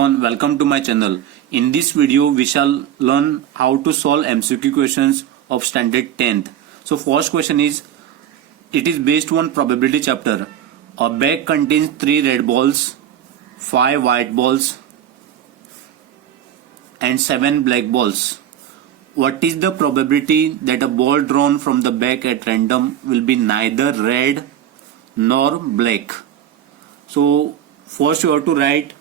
everyone, welcome to my channel. In this video we shall learn how to solve MCQ questions of standard 10th. So first question is, it is based on probability chapter. A bag contains 3 red balls, 5 white balls and 7 black balls. What is the probability that a ball drawn from the bag at random will be neither red nor black? So first you have to write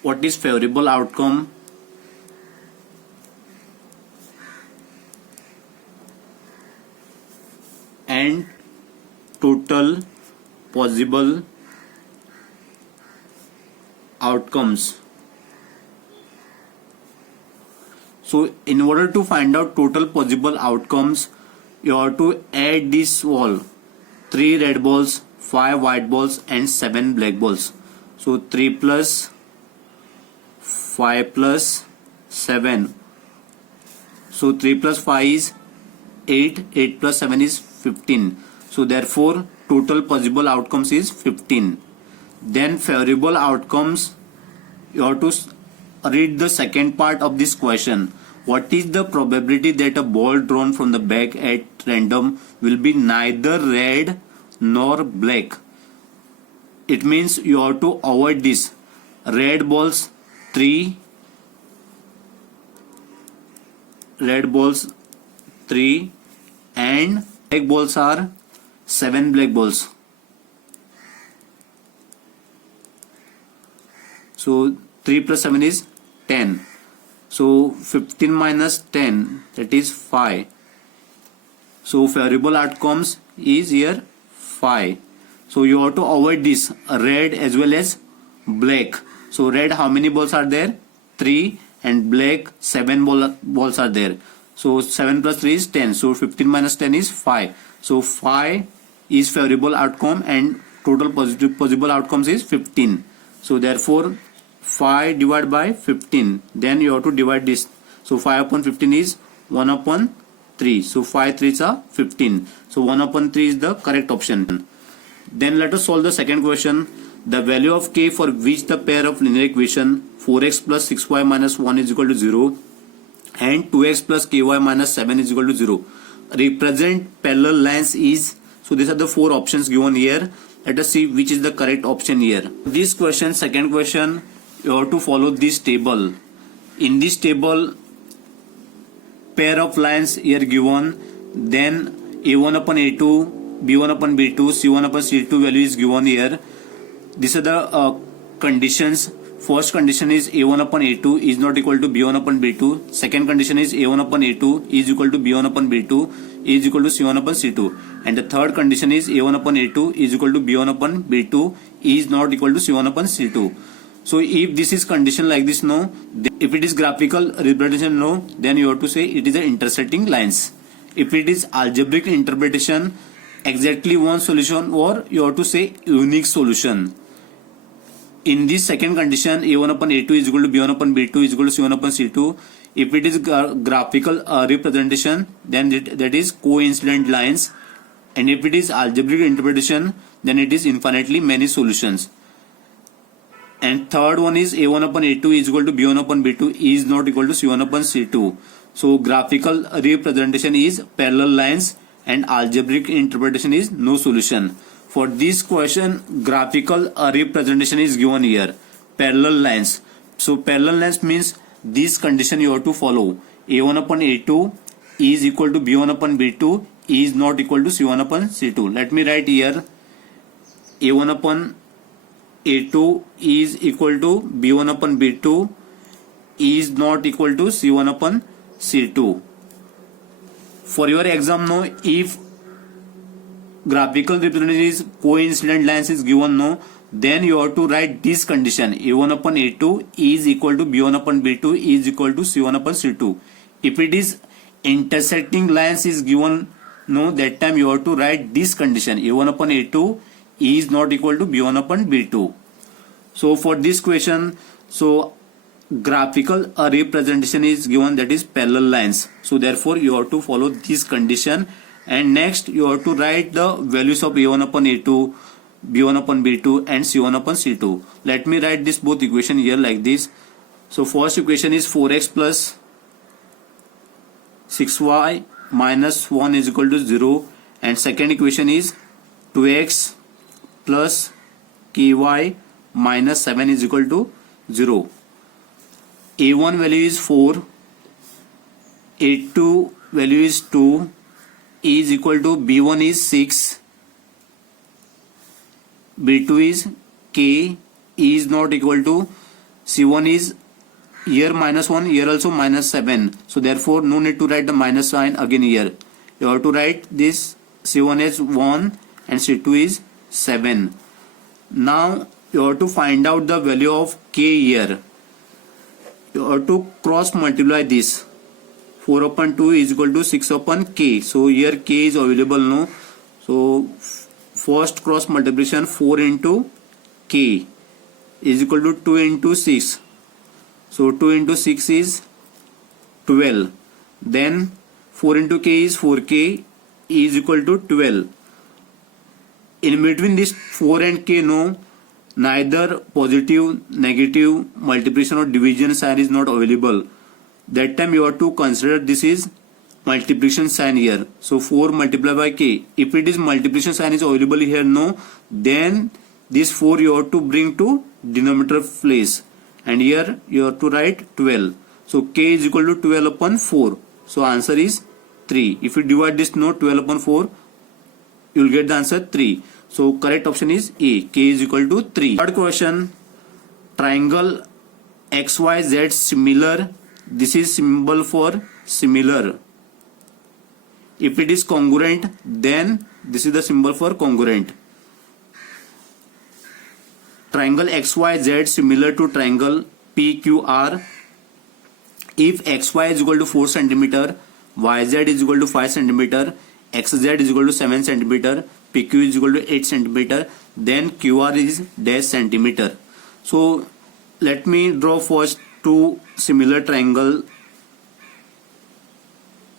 what is favorable outcome and total possible outcomes. So in order to find out total possible outcomes, you have to add this all 3 red balls, 5 white balls and 7 black balls. So 3 plus 5 plus 7. So 3 plus 5 is 8, 8 plus 7 is 15. So therefore total possible outcomes is 15. Then favorable outcomes, you have to read the second part of this question. What is the probability that a ball drawn from the bag at random will be neither red nor black? It means you have to avoid this. Red balls 3, red balls 3 and black balls are 7 black balls. So 3 plus 7 is 10. So 15 minus 10, that is 5. So favorable outcomes is here 5. So you have to avoid this red as well as black. So red, how many balls are there? 3, and black 7 balls are there. So 7 plus 3 is 10. So 15 minus 10 is 5. So 5 is favorable outcome and total possible outcomes is 15. So therefore 5 divided by 15. Then you have to divide this. So 5 upon 15 is 1 upon 3. So 5 3s are 15. So 1 upon 3 is the correct option. Then let us solve the second question. The value of k for which the pair of linear equation 4x plus 6y minus 1 is equal to 0 and 2x plus ky minus 7 is equal to 0 represent parallel lines is. So these are the 4 options given here. Let us see which is the correct option here. This question, second question, you have to follow this table. In this table, pair of lines here given, then a1 upon a2, b1 upon b2, c1 upon c2 value is given here. These are the conditions. First condition is a1 upon a2 is not equal to b1 upon b2. Second condition is a1 upon a2 is equal to b1 upon b2 is equal to c1 upon c2. And the third condition is a1 upon a2 is equal to b1 upon b2 is not equal to c1 upon c2. So if this is condition like this, no. If it is graphical representation, no. Then you have to say it is a intersecting lines. If it is algebraic interpretation, exactly one solution, or you have to say unique solution. In this second condition, a1 upon a2 is equal to b1 upon b2 is equal to c1 upon c2. If it is graphical representation, then that is coincident lines. And if it is algebraic interpretation, then it is infinitely many solutions. And third one is a1 upon a2 is equal to b1 upon b2 is not equal to c1 upon c2. So graphical representation is parallel lines and algebraic interpretation is no solution. For this question, graphical representation is given here, parallel lines. So parallel lines means this condition you have to follow. a1 upon a2 is equal to b1 upon b2 is not equal to c1 upon c2. Let me write here a1 upon a2 is equal to b1 upon b2 is not equal to c1 upon c2. For your exam, no, if graphical representation is coincident lines is given, no, then you have to write this condition a1 upon a2 is equal to b1 upon b2 is equal to c1 upon c2. If it is intersecting lines is given, no, that time you have to write this condition a1 upon a2 is not equal to b1 upon b2. So for this question, so graphical representation is given, that is parallel lines. So therefore you have to follow this condition. And next you have to write the values of a1 upon a2 b1 upon b2 and c1 upon c2. Let me write this both equation here like this. So first equation is 4x plus 6y minus 1 is equal to 0, and second equation is 2x plus ky minus 7 is equal to 0. A1 value is 4, A2 value is 2, E is equal to B1 is 6, B2 is K, E is not equal to, C1 is here minus 1, here also minus 7. So therefore no need to write the minus sign again here. You have to write this C1 is 1 and C2 is 7. Now you have to find out the value of K here. You have to cross multiply this. 4 upon 2 is equal to 6 upon K. So here K is available no. So first cross multiplication 4 into K is equal to 2 into 6. So 2 into 6 is 12. Then 4 into K is 4K is equal to 12. In between this 4 and K no, neither positive, negative, multiplication or division sign is not available. That time you have to consider this is multiplication sign here. So 4 multiplied by K. If it is multiplication sign is available here no, then this 4 you have to bring to denominator place. And here you have to write 12. So K is equal to 12 upon 4. So answer is 3. If you divide this note 12 upon 4, you will get the answer 3. So correct option is A. K is equal to 3. Third question. Triangle XYZ similar. This is symbol for similar. If it is congruent, then this is the symbol for congruent. Triangle XYZ similar to triangle PQR. If XY is equal to 4 cm, YZ is equal to 5 cm, XZ is equal to 7 cm, PQ is equal to 8 cm, then QR is dash centimeter. So let me draw first two similar triangle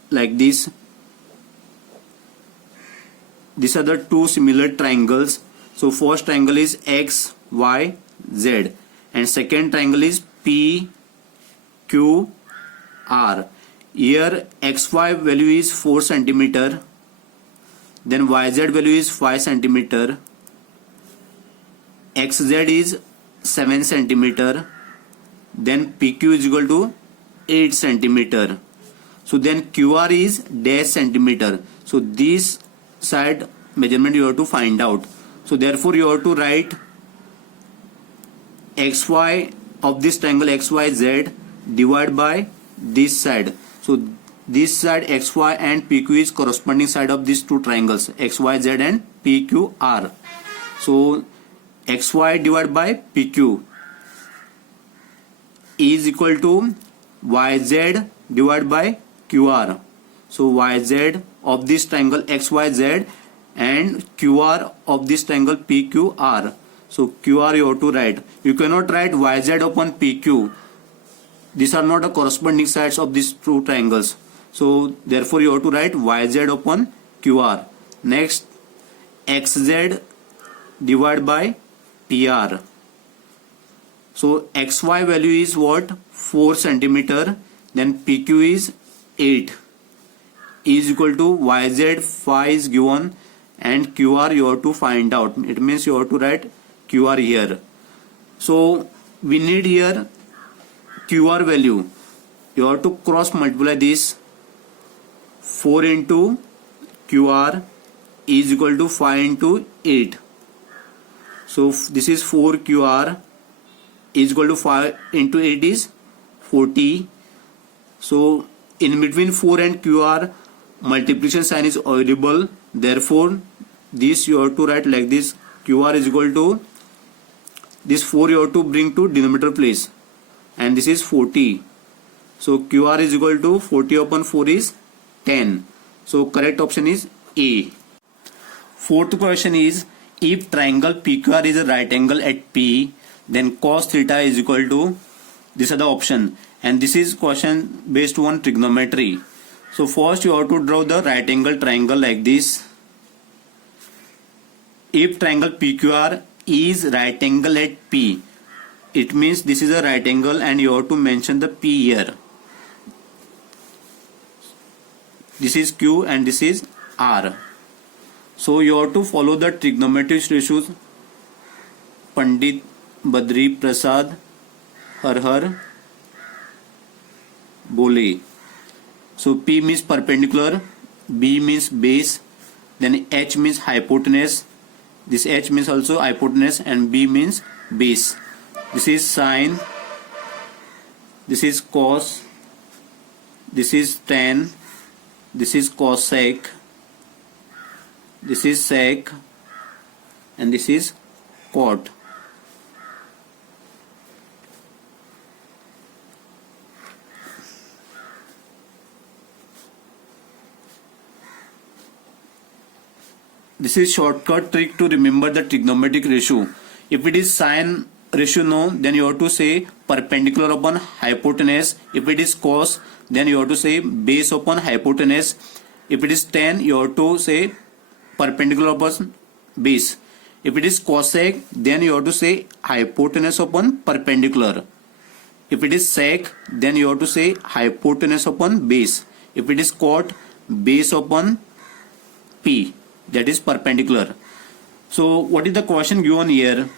like this. These are the two similar triangles. So first triangle is X, Y, Z, and second triangle is P, Q, R. Here XY value is 4 cm, then YZ value is 5 cm, XZ is 7 cm, then PQ is equal to 8 cm. So then QR is dash centimeter. So this side measurement you have to find out. So therefore you have to write XY of this triangle XYZ divided by this side. So this side XY and PQ is corresponding side of these two triangles XYZ and PQR. So XY divided by PQ is equal to YZ divided by QR. So YZ of this triangle XYZ and QR of this triangle PQR. So QR you have to write. You cannot write YZ upon PQ. These are not the corresponding sides of these two triangles. So therefore you have to write YZ upon QR. Next XZ divided by PR. So XY value is what? 4 cm. Then PQ is 8. Is equal to YZ 5 is given and QR you have to find out. It means you have to write QR here. So we need here QR value. You have to cross multiply this. 4 into QR is equal to 5 into 8. So this is 4 QR is equal to 5 into 8 is 40. So in between 4 and QR multiplication sign is available. Therefore this you have to write like this. QR is equal to this 4 you have to bring to denominator place, and this is 40. So QR is equal to 40 upon 4 is 10. So correct option is A. Fourth question is, if triangle PQR is a right angle at P, then cos theta is equal to, these are the option, and this is question based on trigonometry. So first you have to draw the right angle triangle like this. if triangle PQR is right angle at P, it means this is a right angle and you have to mention the P here. This is Q and this is R. So you have to follow the trigonometric ratios Pandit Badri Prasad Har Bole. So P means perpendicular, B means base, then H means hypotenuse. This H means also hypotenuse and B means base. This is sine, this is cos, this is tan, this is cosec, this is sec, and this is cot. This is shortcut trick to remember the trigonometric ratio. If it is sine ratio no, then you have to say perpendicular upon hypotenuse. If it is cos, then you have to say base upon hypotenuse. If it is tan, you have to say perpendicular upon base. If it is cosec, then you have to say hypotenuse upon perpendicular. If it is sec, then you have to say hypotenuse upon base. If it is cot, base upon P, that is perpendicular. So what is the question given here?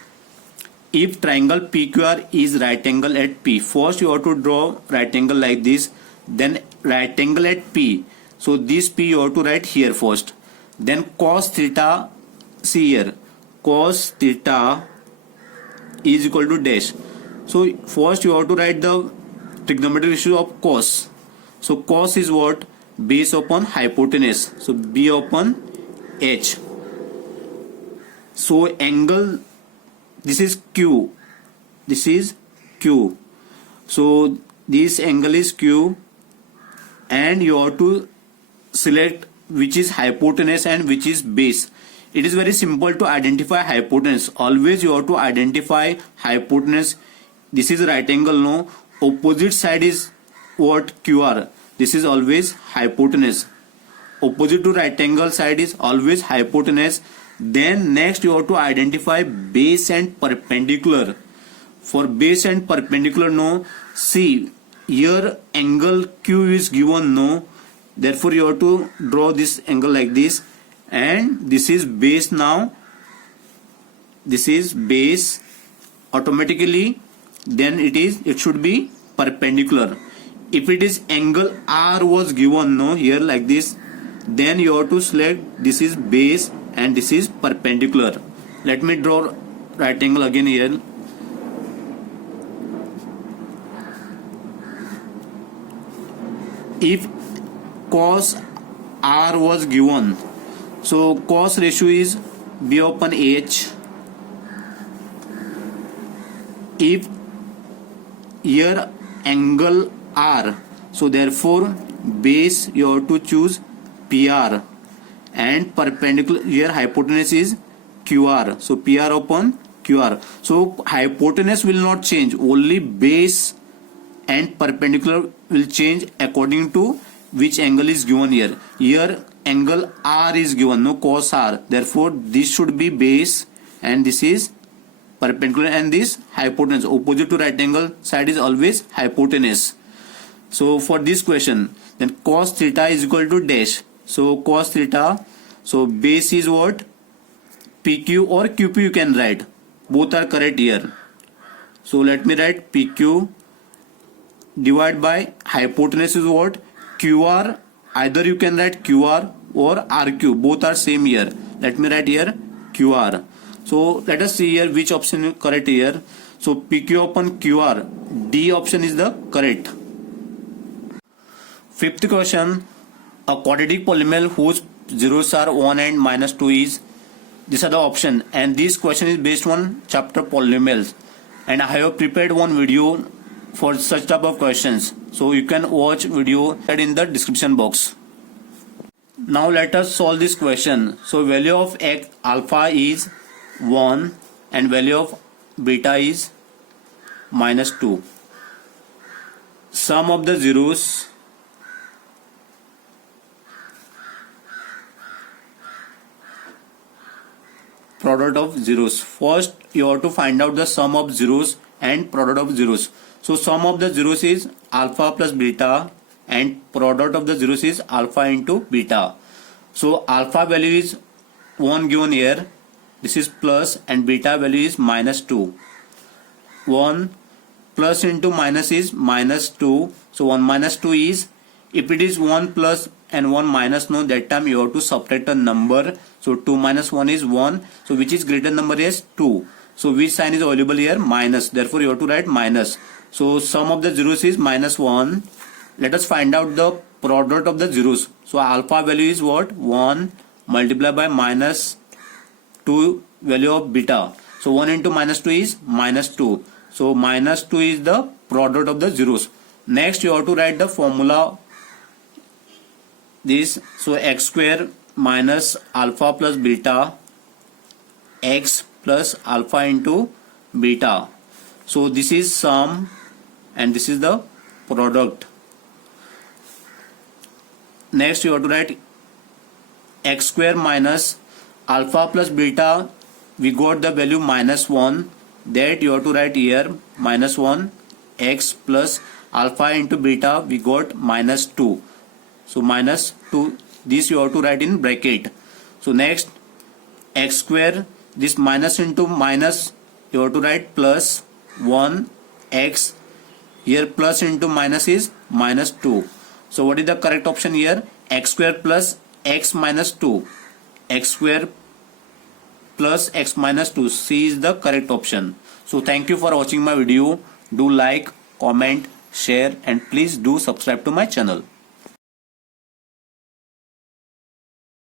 If triangle PQR is right angle at P, first you have to draw right angle like this, then right angle at P. So this P you have to write here first. Then cos theta, see here, cos theta is equal to dash. So first you have to write the trigonometric ratio of cos. So cos is what? Base upon hypotenuse. So B upon H. So angle, this is Q, this is Q. So this angle is Q and you have to select which is hypotenuse and which is base. It is very simple to identify hypotenuse. Always you have to identify hypotenuse. This is right angle, no? Opposite side is what? QR. This is always hypotenuse. Opposite to right angle side is always hypotenuse. Then next you have to identify base and perpendicular. For base and perpendicular, no, see here angle Q is given, no, therefore you have to draw this angle like this, and this is base. Now this is base automatically, then it should be perpendicular. If it is angle R was given, no, here like this, then you have to select this is base and this is perpendicular. Let me draw right angle again here. If cos R was given, so cos ratio is B upon H. If here angle R, so therefore base you have to choose PR, and perpendicular here hypotenuse is QR, so PR upon QR. So hypotenuse will not change, only base and perpendicular will change according to which angle is given here. Here angle R is given, no, cos R, therefore this should be base and this is perpendicular and this hypotenuse. Opposite to right angle side is always hypotenuse. So for this question, then cos theta is equal to dash. So cos theta, so base is what? PQ or QP you can write. Both are correct here. So let me write PQ divided by hypotenuse is what? QR. Either you can write QR or RQ. Both are same here. Let me write here QR. So let us see here which option is correct here. So PQ upon QR. D option is the correct. Fifth question. A quadratic polynomial whose zeros are 1 and -2 is, these are the option, and this question is based on chapter polynomials, and I have prepared one video for such type of questions, so you can watch video in the description box. Now let us solve this question. So value of x alpha is 1 and value of beta is -2. Sum of the zeros product of zeros. First you have to find out the sum of zeros and product of zeros. So sum of the zeros is alpha plus beta and product of the zeros is alpha into beta. So alpha value is 1 given here, this is plus, and beta value is -2. 1 plus into minus is -2. So 1 minus 2 is, if it is 1 plus and 1 minus, no, that time you have to subtract a number. So 2 minus 1 is 1. So which is greater number is 2. So which sign is available here? Minus. Therefore you have to write minus. So sum of the zeros is -1. Let us find out the product of the zeros. So alpha value is what? 1 multiplied by -2 value of beta. So 1 into -2 is -2. So -2 is the product of the zeros. Next you have to write the formula this. So x square minus alpha plus beta, x plus alpha into beta. So this is sum and this is the product. Next you have to write x square minus alpha plus beta, we got the value -1, that you have to write here -1, x plus alpha into beta, we got -2. So -2, this you have to write in bracket. So next x square, this minus into minus you have to write plus 1 x, here plus into minus is -2. So what is the correct option here? X square plus x minus 2. X square plus x minus 2. C is the correct option. So thank you for watching my video. Do like, comment, share and please do subscribe to my channel.